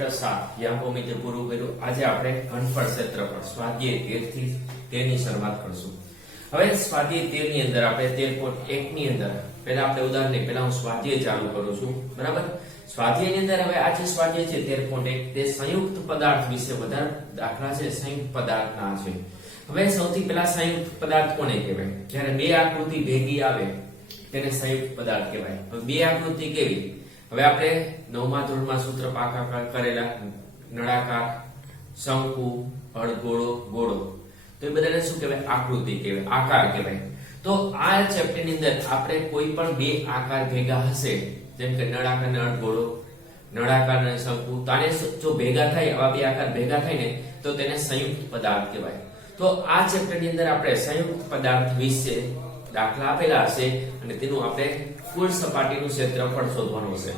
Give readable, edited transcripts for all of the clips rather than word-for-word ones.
Chapter 7 યામોમિતિ પૂરું કર્યું। આજે આપણે ઘનફળ ક્ષેત્રફળ સ્વાધ્યાય 13 થી તેની શરૂઆત કરશું। હવે સ્વાધ્યાય 13 ની અંદર આપણે 13.1 ની અંદર પહેલા આપણે ઉદાહરણની પહેલા હું સ્વાધ્યાય ચાલુ કરું છું, બરાબર। સ્વાધ્યાયની અંદર હવે આ જે સ્વાધ્યાય છે 13.1 તે સંયુક્ત પદાર્થ વિશે વધારે દાખલા છે, સંયુક્ત પદાર્થના છે। હવે સૌથી પહેલા સંયુક્ત પદાર્થ કોને કહેવાય? જ્યારે બે આકૃતિ ભેગી આવે તેને સંયુક્ત પદાર્થ કહેવાય। હવે બે આકૃતિ કેવી? હવે આપણે 9મા ધોરણમાં સૂત્ર પાકા કરેલા નળાકાર, શંકુ, અર્ધગોળો, ગોળો, તો એ બધાને શું કહેવાય? આકૃતિ કહેવાય, આકાર કહેવાય। તો આ ચેપ્ટરની અંદર આપણે કોઈ પણ બે આકાર ભેગા હશે, જેમ કે નળાકાર અને અર્ધગોળો, નળાકાર અને શંકુ, તો આને જો ભેગા થાય, આવા બે આકાર ભેગા થાય ને તો તેને સંયુક્ત પદાર્થ કહેવાય। તો આ ચેપ્ટરની અંદર આપણે સંયુક્ત પદાર્થ વિશે દાખલા આપેલા હશે અને તેનું આપણે કુલ સપાટીનું ક્ષેત્રફળ શોધવાનું હશે।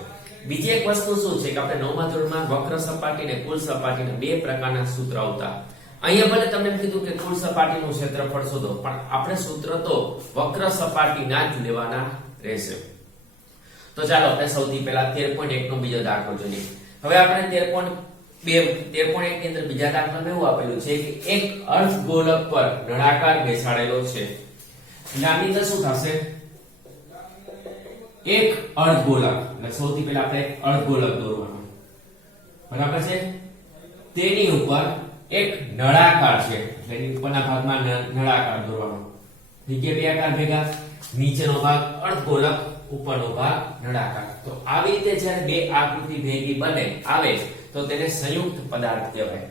બીજી એક વસ્તુ શું છે કે આપણે 9મા ધોરણમાં વક્ર સપાટી અને કુલ સપાટીના બે પ્રકારના સૂત્ર આવતા। અહીંયા ભલે તમને કીધું કે કુલ સપાટીનું ક્ષેત્રફળ શોધો, પણ આપણે સૂત્ર તો વક્ર સપાટીના જ લેવાના રહેશે। તો ચાલો આપણે સૌથી પહેલા 13.1 નો બીજો દાખલો જોઈએ। હવે આપણે 13.1 ની અંદર બીજા દાખલામાં એવું આપેલું છે કે એક અર્ધગોળક પર નળાકાર બેસાડેલો છે। આની અંદર શું થશે? એક અર્ધગોળક, એટલે સૌથી પહેલા આપણે અર્ધગોળક દોરવાનો, બરાબર છે। તેની ઉપર એક નળાકાર છે, એટલે એની ઉપરના ભાગમાં નળાકાર દોરવાનો। નીચે બે આકાર ભેગા, નીચેનો ભાગ અર્ધગોળક, ઉપરનો ભાગ નળાકાર। તો આવી રીતે જ્યારે બે આકૃતિ ભેગી બને આવે તો તેને સંયુક્ત પદાર્થ કહેવાય।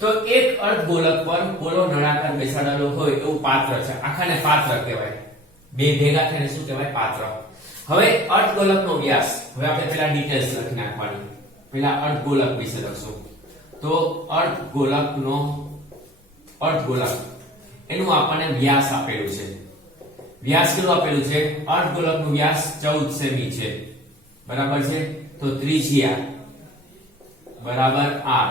તો એક અર્ધગોળક પર પોલો નળાકાર બેસાડેલો હોય એવું પાત્ર છે, આખાને પાત્ર કહેવાય। બે ભેગા થઈને શું કહેવાય? પાત્ર। હવે અર્ધગોળકનો વ્યાસ, હવે આપણે પહેલા ડિટેલ્સ લખી નાખવાની, પહેલા અર્ધગોળક વિશે લખશું। તો અર્ધગોળક એનું આપણને વ્યાસ આપેલું છે। વ્યાસ કેટલું આપેલું છે? અર્ધગોળકનો વ્યાસ 14 સેમી છે, બરાબર છે। તો ત્રિજ્યા બરાબર r,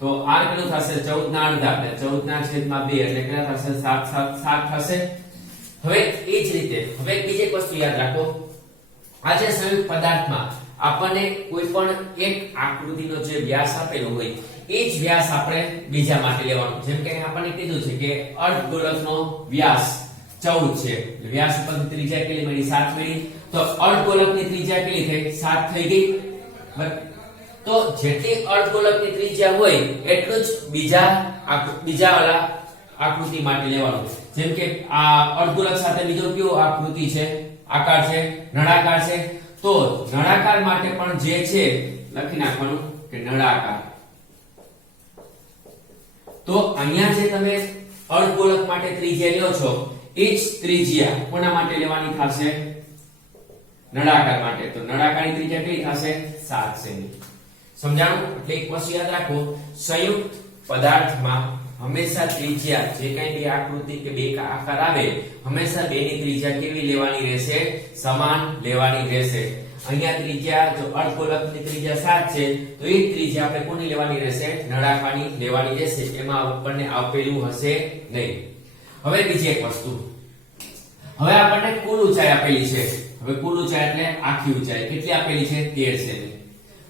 તો r કેટલું થશે? 14 ના અડધા એટલે 14 ના છેદમાં 2 એટલે કેટલા થશે? 7 થશે। હવે એ જ રીતે હવે બીજી એક વસ્તુ યાદ રાખો, આ જે સંયુક્ત પદાર્થમાં આપણને કોઈ પણ એક આકૃતિનો જે વ્યાસ આપેલો હોય એ જ વ્યાસ આપણે બીજા માટે લેવાનો। જેમ કે આપણને કીધું છે કે અર્ધગોળકનો વ્યાસ 14 છે, એટલે વ્યાસ ઉપર ત્રિજ્યા કેટલી મળી? 7 મળી। તો અર્ધગોળકની ત્રિજ્યા કેટલી થઈ? 7 થઈ ગઈ, બરાબર। તો જેટલી અર્ધગોળકની ત્રિજ્યા હોય એટલું જ બીજા વાળા આકૃતિ માટે લેવાનું। જેમ કે આ અર્ધગોળક સાથે બીજો કયો આકૃતિ છે? આકાર છે, નળાકાર છે। તો નળાકાર માટે પણ જે છે લખી નાખવાનું કે નળાકાર। તો અહીંયા જે તમે અર્ધગોળક માટે ત્રિજ્યા લ્યો છો એ જ ત્રિજ્યા કોના માટે લેવાની થશે? નળાકાર માટે। તો નળાકારની ત્રિજ્યા કેટલી થશે? 7 સેમી। સમજાણું? એટલે એક વસ્તુ યાદ રાખો, સંયુક્ત પદાર્થમાં હંમેશા ત્રિજ્યા જે કઈ બે આકૃતિ કે બે આકાર આવે હંમેશા બેની ત્રિજ્યા કેવી લેવાની રહેશે? સમાન લેવાની રહેશે। અહીંયા ત્રિજ્યા જો અર્ધગોળકની ત્રિજ્યા 7 છે તો એ ત્રિજ્યા આપણે કોની લેવાની રહેશે? નળાકારની લેવાની રહેશે, એમાં આપણને આપેલું હશે નહીં। હવે બીજી એક વસ્તુ, હવે આપણને કુલ ઊંચાઈ આપેલી છે। હવે કુલ ઊંચાઈ એટલે આખી ઊંચાઈ કેટલી આપેલી છે? 13 સેમી,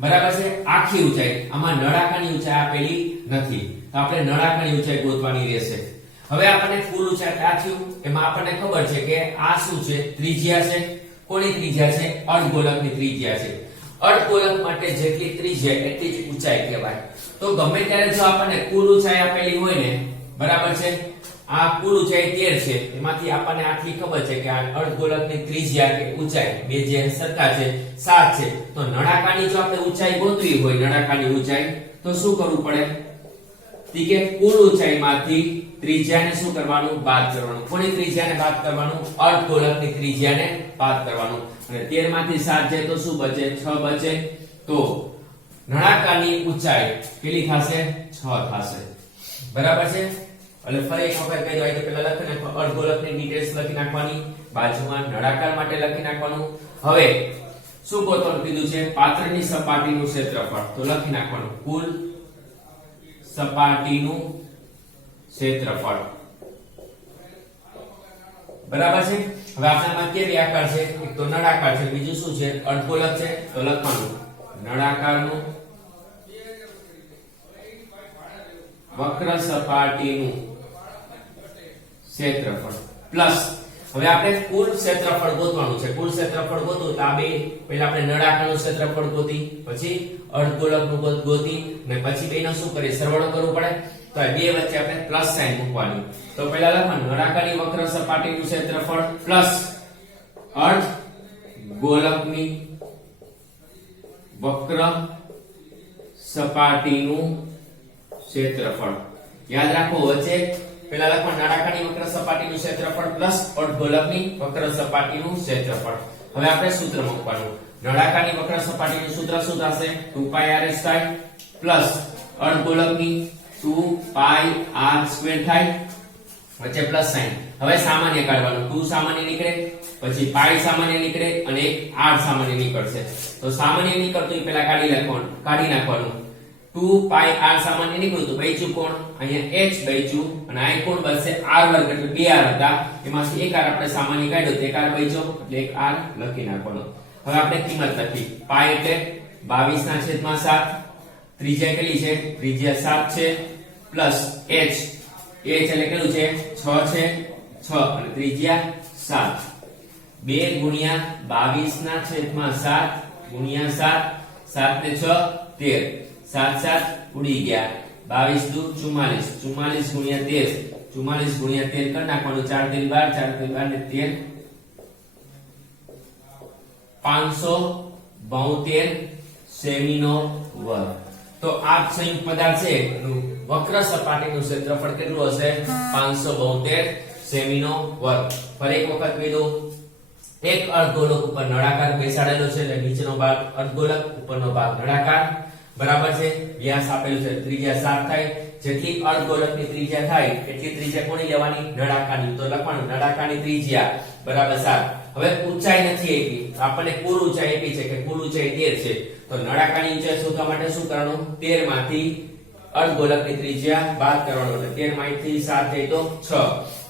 બરાબર છે। આખી ઊંચાઈ, આમાં નળાકારની ઊંચાઈ આપેલી નથી, તો આપણે નળાકારની ઊંચાઈ ગોતવાની રહેશે। હવે આપણને કુલ ઊંચાઈ એટલે આ થયું, એમાં આપણને ખબર છે કે આ શું છે? ત્રિજ્યા છે। કોની ત્રિજ્યા છે? અર્ધગોળકની ત્રિજ્યા છે। અર્ધગોળક માટે જેટલી ત્રિજ્યા એટલી જ ઊંચાઈ કહેવાય। તો ગમે ત્યારે જો આપણને કુલ ઊંચાઈ આપેલી હોય ને, બરાબર છે, આ કુલ ઊંચાઈ 13 છે, એમાંથી આપણને આટલી ખબર છે કે આ અર્ધગોળકની ત્રિજ્યા કે ઊંચાઈ બે જે સરખા છે 7 છે, તો નળાકારની જો આપણે ઊંચાઈ ગોતવી હોય, નળાકારની ઊંચાઈ, તો શું કરવું પડે? કે કુલ ઊંચાઈમાંથી ત્રિજ્યાને શું કરવાનું? બાદ કરવાનું। કોની ત્રિજ્યાને બાદ કરવાનું? અર્ધગોળકની ત્રિજ્યાને બાદ કરવાનું। અને 13 માંથી 7 જાય તો શું બચે? 6 બચે। તો નળાકારની ઊંચાઈ કેટલી થશે? 6 થશે, બરાબર છે। એટલે ફરી એક વખત કહી દઉં, કે પહેલા લખી નાખો અર્ધગોળકની ડિટેલ્સ લખી નાખવાની, બાજુમાં નળાકાર માટે લખી નાખવાનું। હવે શું ગોતવાનું કીધું છે? પાત્રની સપાટીનું ક્ષેત્રફળ, તો લખી નાખવાનું કુલ સપાટીનું ક્ષેત્રફળ, બરાબર છે। હવે આપણામાં કેવી આકાર છે? એક તો નળાકાર છે, બીજું શું છે? અર્ધગોળક છે, તો લખવાનું નળાકારનું વક્ર સપાટીનું ક્ષેત્રફળ પ્લસ હવે આપણે કુલ ક્ષેત્રફળ ગોતવાનું છે. કુલ ક્ષેત્રફળ ગોતવું તો આ બે પહેલા આપણે નળાકારનું ક્ષેત્રફળ ગોતી, પછી અર્ધગોળકનું ગોતી અને પછી બેનો શું કરીએ સરવાળો કરવો પડે. તો આ બે વચ્ચે આપણે પ્લસ સાઇન મૂકવાની. તો પહેલા લખવાનું નળાકારની વક્ર સપાટીનું ક્ષેત્રફળ પ્લસ અર્ધગોળકની વક્ર સપાટીનું ક્ષેત્રફળ. યાદ રાખો વચ્ચે પહેલા લખવાનું નળાકારની વક્ર સપાટીનું ક્ષેત્રફળ પ્લસ અર્ધગોળકની વક્ર સપાટીનું ક્ષેત્રફળ. હવે આપણે સૂત્ર મૂકવાનું. નળાકારની વક્ર સપાટીનું સૂત્ર શું થશે? 2πrs થાય પ્લસ અર્ધગોળકની 2πr² થાય, વચ્ચે પ્લસ સાઇન. હવે સામાન્ય કાઢવાનું. 2 સામાન્ય નીકળે, પછી π સામાન્ય નીકળે અને એક r સામાન્ય નીકળશે. તો સામાન્ય નીકળતું પહેલા કાઢી નાખવાનું. 2πr સામાન્ય નીકળ્યું તો બચ્યું કોણ? અહીંયા h બચ્યું અને આ કોણ બચશે? r² એટલે 2r હતા, એમાંથી એક r આપણે સામાન્ય કાઢ્યો તો એક r બચ્યો એટલે એક r લખી નાખવાનો. હવે આપણે કિંમત લખી. π એટલે 22/7, ત્રિજ્યા કેટલી છે? ત્રિજ્યા 7 છે, પ્લસ h એટલે કેટલું છે? 6 છે, 6 અને ત્રિજ્યા 7. 2 ગુણ્યા 22/7 ગુણ્યા 7, 7 ને 6 13, 7 7 ઉડી ગયા, 22 દુ 44, 44 ગુણ્યા 13, 44 ગુણ્યા 13 કરી નાખવાનું. 4 3 12, 4 3 12 ને 13, 572 સેમીનો વર્ગ. તો આ સંયુક્ત પદાર્થ છે એનું વક્ર સપાટીનું ક્ષેત્રફળ કેટલું હશે? 572 સેમીનો વર્ગ. ફરી એક વખત કહી દઉં. એક અર્ધગોળક ઉપર નળાકાર બેસાડેલો છે એટલે નીચેનો ભાગ અર્ધગોળક, ઉપરનો ભાગ નળાકાર, બરાબર છે. વ્યાસ આપેલું છે, ત્રિજ્યા 7 થાય. જેટલી અર્ધગોળકની ત્રિજ્યા થાય એટલી ત્રિજ્યા કોની લેવાની? નળાકારની. તો લખવાનું નળાકારની ત્રિજ્યા બરાબર 7. હવે ઊંચાઈ નથી આપી, આપણને કુલ ઊંચાઈ આપી છે કે કુલ ઊંચાઈ 13 છે. તો નળાકારની ઊંચાઈ શોધવા માટે શું કરવાનું? 13 માંથી અર્ધગોળકની ત્રિજ્યા બાદ કરવાનો એટલે 13 માંથી 7 થાય તો 6.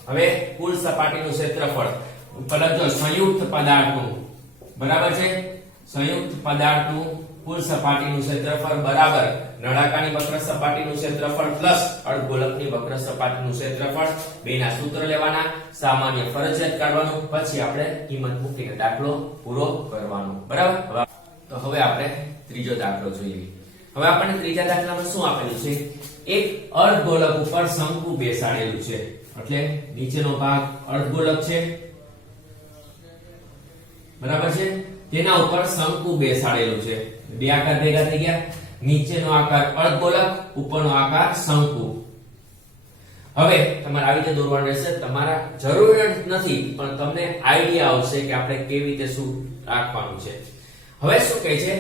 હવે કુલ સપાટીનું ક્ષેત્રફળ ઉપર જો સંયુક્ત પદાર્થનું, બરાબર છે, સંયુક્ત પદાર્થનું કુલ સપાટીનું ક્ષેત્રફળ બરાબર નળાકારની વક્ર સપાટીનું ક્ષેત્રફળ પ્લસ અર્ધગોળકની વક્ર સપાટીનું ક્ષેત્રફળ. બેના સૂત્ર લેવાના, સામાન્ય ફરજિયાત કાઢવાનું, પછી આપણે કિંમત મૂકીને દાખલો પૂરો કરવાનો, બરાબર. તો હવે આપણે ત્રીજો દાખલો જોઈએ. હવે આપણને ત્રીજા દાખલામાં શું આપેલું છે? એક અર્ધગોળક ઉપર શંકુ બેસાડેલું છે, એટલે નીચેનો ભાગ અર્ધગોળક છે, બરાબર છે. તેના ઉપર શંકુ બેસાડેલું છે. બે આકાર ભેગા થઈ ગયા. નીચેનો આકાર અર્ધગોળક, ઉપરનો આકાર શંકુ. હવે તમારે આવી રીતે દોરવાનું રહેશે. તમારા જરૂર નથી પણ તમને આઈડિયા આવશે કે આપણે કેવી રીતે શું રાખવાનું છે. હવે શું કહે છે?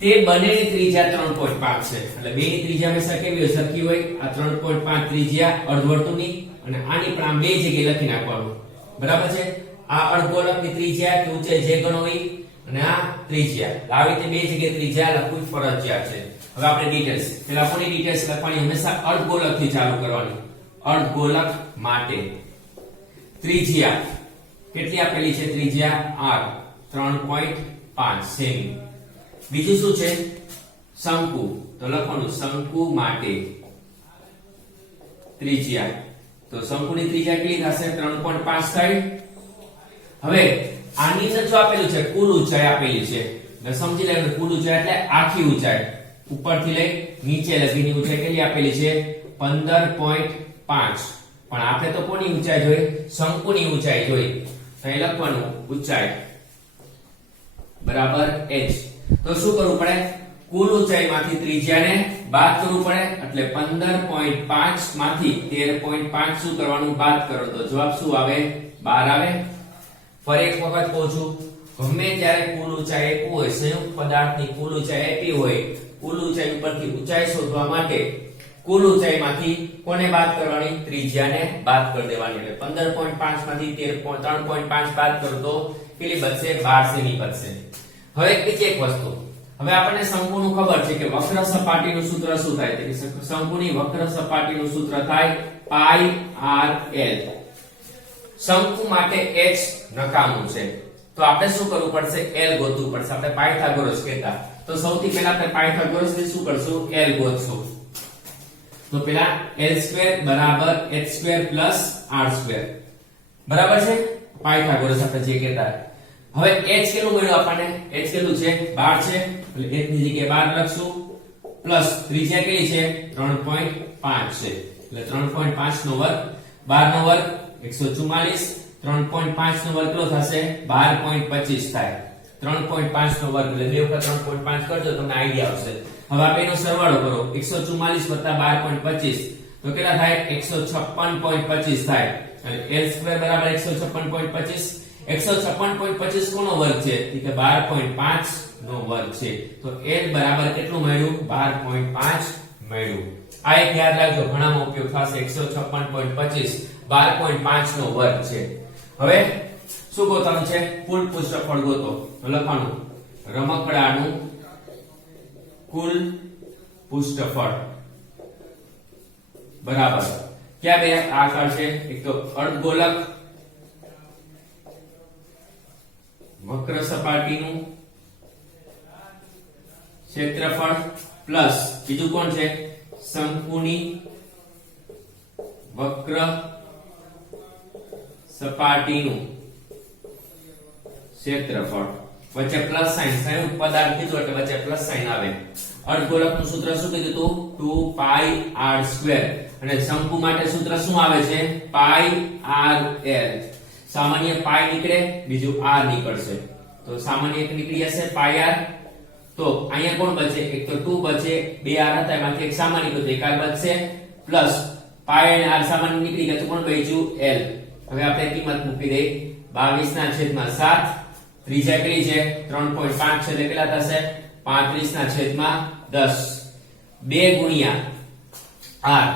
તે બંનેની ત્રિજ્યા 3.5 છે. એટલે બેની ત્રિજ્યા હંમેશા કેવી હોય? સરખી હોય. આ 3.5 ત્રિજ્યા અર્ધવર્તુળની અને આની પણ આમ બે જગ્યાએ લખી નાખવાનું, બરાબર છે. આ અર્ધગોળકની ત્રિજ્યા કે ઊંચાઈ જે ગણો હોય અને આ ત્રિજ્યા. આવી રીતે બે જગ્યાએ ત્રિજ્યા લખવું ફરજિયાત છે. હવે આપણે ડિટેલ્સ, પહેલા પૂરી ડિટેલ્સ લખવાની, હંમેશા અર્ધગોળક થી ચાલુ કરવાની. અર્ધગોળક માટે ત્રિજ્યા કેટલી આપેલી છે? ત્રિજ્યા r 3.5 સેમી. બીજું શું છે? શંકુ. તો લખવાનું શંકુ માટે ત્રિજ્યા. તો શંકુની ત્રિજ્યા કેટલી થશે? 3.5 થાય. હવે આની અંદર જો આપેલું છે કુલ ઊંચાઈ આપેલી છે, એટલે સમજી લેવાનું કુલ ઊંચાઈ એટલે આખી ઊંચાઈ ઉપરથી લઈ નીચે લગીની ઊંચાઈ કેટલી આપેલી છે? 15.5. પણ આપણે તો કોની ઊંચાઈ જોઈ? શંકુની ઊંચાઈ જોઈ. તો અહીં લખવાનું ઊંચાઈ બરાબર h. તો શું કરવું પડે? કુલ ઊંચાઈમાંથી ત્રિજ્યાને બાદ કરવું પડે. એટલે 15.5 માંથી 13.5 શું કરવાનું? બાદ કરો. તો જવાબ શું આવે? 12 આવે. ફરી એક વખત કહું છું, ગમે ત્યારે કુલ ઊંચાઈ આપી હોય, સંયુક્ત પદાર્થની કુલ ઊંચાઈ આપી હોય, કુલ ઊંચાઈ ઉપરથી ઊંચાઈ શોધવા માટે કુલ ઊંચાઈમાંથી કોને બાદ કરવાની? ત્રિજ્યાને બાદ કરી દેવાની. એટલે 15.5 માંથી 3.5 બાદ કરો તો કેટલી બચશે? 12 સેમી બચશે. હવે બીજી એક વસ્તુ, હવે આપણને શંકુનું ખબર છે કે વક્ર સપાટીનું સૂત્ર શું થાય? તો શંકુની વક્ર સપાટીનું સૂત્ર થાય પાઈ r l. શંકુ માટે h નકામું છે, તો આપણે શું કરવું પડશે? l ગોતવું પડશે. આપણે પાયથાગોરસ કહેતા. તો સૌથી પહેલા આપણે પાયથાગોરસ ને શું કરશું? l ગોતશું. તો પેલા l² બરાબર h² પ્લસ r². બરાબર છે? પાયથાગોરસ આપણે જે કહેતા. હવે h કેટલું મળ્યું આપણને? h કેટલું છે? 12 છે. એટલે h ની જગ્યાએ 12 લખશું પ્લસ ત્રિજ્યા કેટલી છે? 3.5 છે. એટલે 3.5 નો વર્ગ 12 નો વર્ગ 144. 3.5 નો વર્ગ કેટલો થશે? 12.25 થાય. 3.5 નો વર્ગ એટલે 2 વખત 3.5 કરજો તમને આઈડિયા આવશે. હવે આ બેનો સરવાળો કરો. 144 + 12.25 તો કેટલા થાય? 156.25 થાય. એટલે l² બરાબર 156.25. 156.25 કોનો વર્ગ છે? કે 12.5 નો વર્ગ છે. તો l બરાબર કેટલું મળ્યું? 12.5 મળ્યું. આ એક યાદ રાખજો, ઘણામાં ઉપયોગ થશે. 156.25 12.5 નો વર્ગ છે. હવે શું ગોતવાનું છે? કુલ પૃષ્ઠફળ ગોતો. લખવાનું રમકડાનું કુલ પૃષ્ઠફળ બરાબર ક્યાં બે આકાર છે? એક તો અર્ધગોલક વક્ર સપાટીનું ક્ષેત્રફળ પ્લસ બીજું કોણ છે? શંકુની વક્ર સપાટીનું ક્ષેત્રફળ. વચ્ચે પ્લસ સાઇન, સંયુક્ત પદાર્થ કીધું એટલે વચ્ચે પ્લસ સાઇન આવે. અર્ધગોલકનું સૂત્ર શું કીધું હતું? 2πr². અને શંકુ માટે સૂત્ર શું આવે છે? πrl. સામાન્ય પાઈ નીકળે, બીજું r નીકળશે. તો સામાન્ય એક નીકળી જશે πr. તો અહીંયા કોણ બચે? એક તો 2 બચે, 2r હતા એમાંથી એક સામાન્ય તો એક r બચશે પ્લસ પાઈ અને r સામાન્ય નીકળી ગયા તો કોણ બચ્યું? l. હવે આપણે કિંમત મૂકી દઈએ. 22/7. ત્રિજ્યા કેટલી છે? 3.5 છે એટલે કેટલા થશે? 35/10. 2 ગુણ્યા r.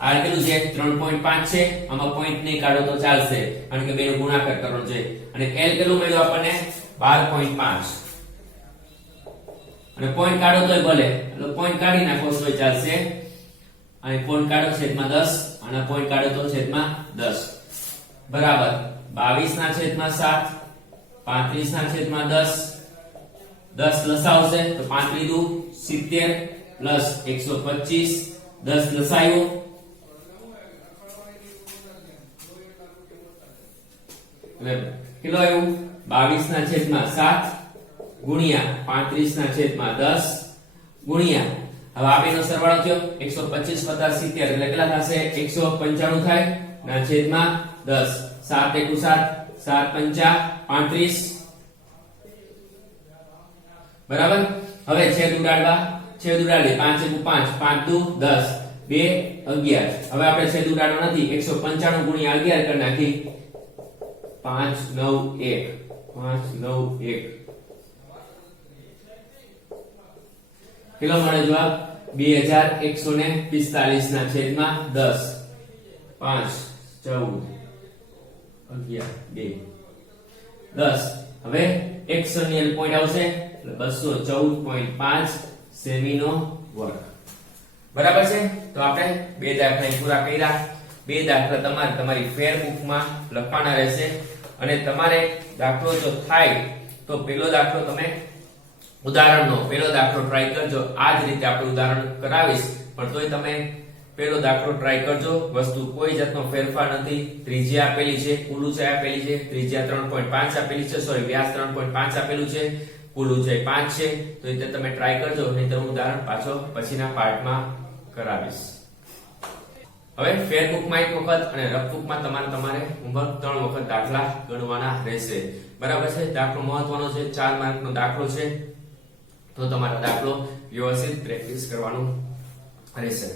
r કેટલું છે? 3.5 છે. આમાં પોઈન્ટ નહીં કાઢો તો ચાલશે કારણ કે બેનો ગુણાકાર કરવાનો છે. અને l કેટલું મળ્યું આપણને? 12.5. અને પોઈન્ટ કાઢો તોય ભલે, એટલે પોઈન્ટ કાઢી નાખો તોય ચાલશે. અને પોઈન્ટ કાઢો છેદમાં 10 અને પોઈન્ટ કાઢો તો છેદમાં 10 બરાબર 22/7. 35/10. 10 લસાવશે તો 5 લીધું 70 પ્લસ 125. 10 લસાયું એટલે કેટલો આવ્યું? 22/7 ગુણ્યા 35/10 ગુણ્યા હવે આ બેનો સરવાળો થયો 125 + 70 એટલે કેટલા થશે? 195 થાય ના છેદમાં 10. 7 × 7 7 × 5 35 બરાબર. હવે છેદ ઉડાડવા, છેદ ઉડાડીએ. 5 × 5 5 દુ 10 2 11. હવે આપણે છેદ ઉડાડવો નથી. 195 ગુણ્યા 11 કરી નાખી. 5 9 1 5 9 1 કેટલો મળે જવાબ? 2145 ના છેદમાં 10. 5 14 11 2 10. હવે એક્સટર્નલ પોઈન્ટ આવશે એટલે 214.5 સેમીનો વર્ગ. બરાબર છે? તો આપણે બે દાખલા પૂરા કર્યા. બે દાખલા તમારે તમારી ફેરબુકમાં લખવાના રહેશે અને તમારે દાખલો જો થાય તો પેલો દાખલો તમે ઉદાહરણનો પેલો દાખલો ટ્રાય કરજો. આ જ રીતે આપણે ઉદાહરણ કરાવીશ પણ તોય તમે પેલો દાખલો ટ્રાય કરજો. વસ્તુ કોઈ જાતનો ફેરફાર નથી. ત્રિજ્યા આપેલી છે, કુલ ઊંચાઈ આપેલી છે. ત્રિજ્યા 3.5 આપેલી છે, સોરી વ્યાસ 3.5 આપેલું છે, કુલ ઊંચાઈ 5 છે. તો એ તમે ટ્રાય કરજો નહીંતર હું ઉદાહરણ પાછો પછીના પાર્ટમાં કરાવીશ. હવે ફેરબુકમાં એક વખત અને રફબુકમાં તમારે હોમવર્ક 3 વખત દાખલા ગણવાના રહેશે. બરાબર છે? દાખલો મહત્વનો છે, 4 માર્કનો દાખલો છે. તો તમારો દાખલો વ્યવસ્થિત પ્રેક્ટિસ કરવાનું રહેશે.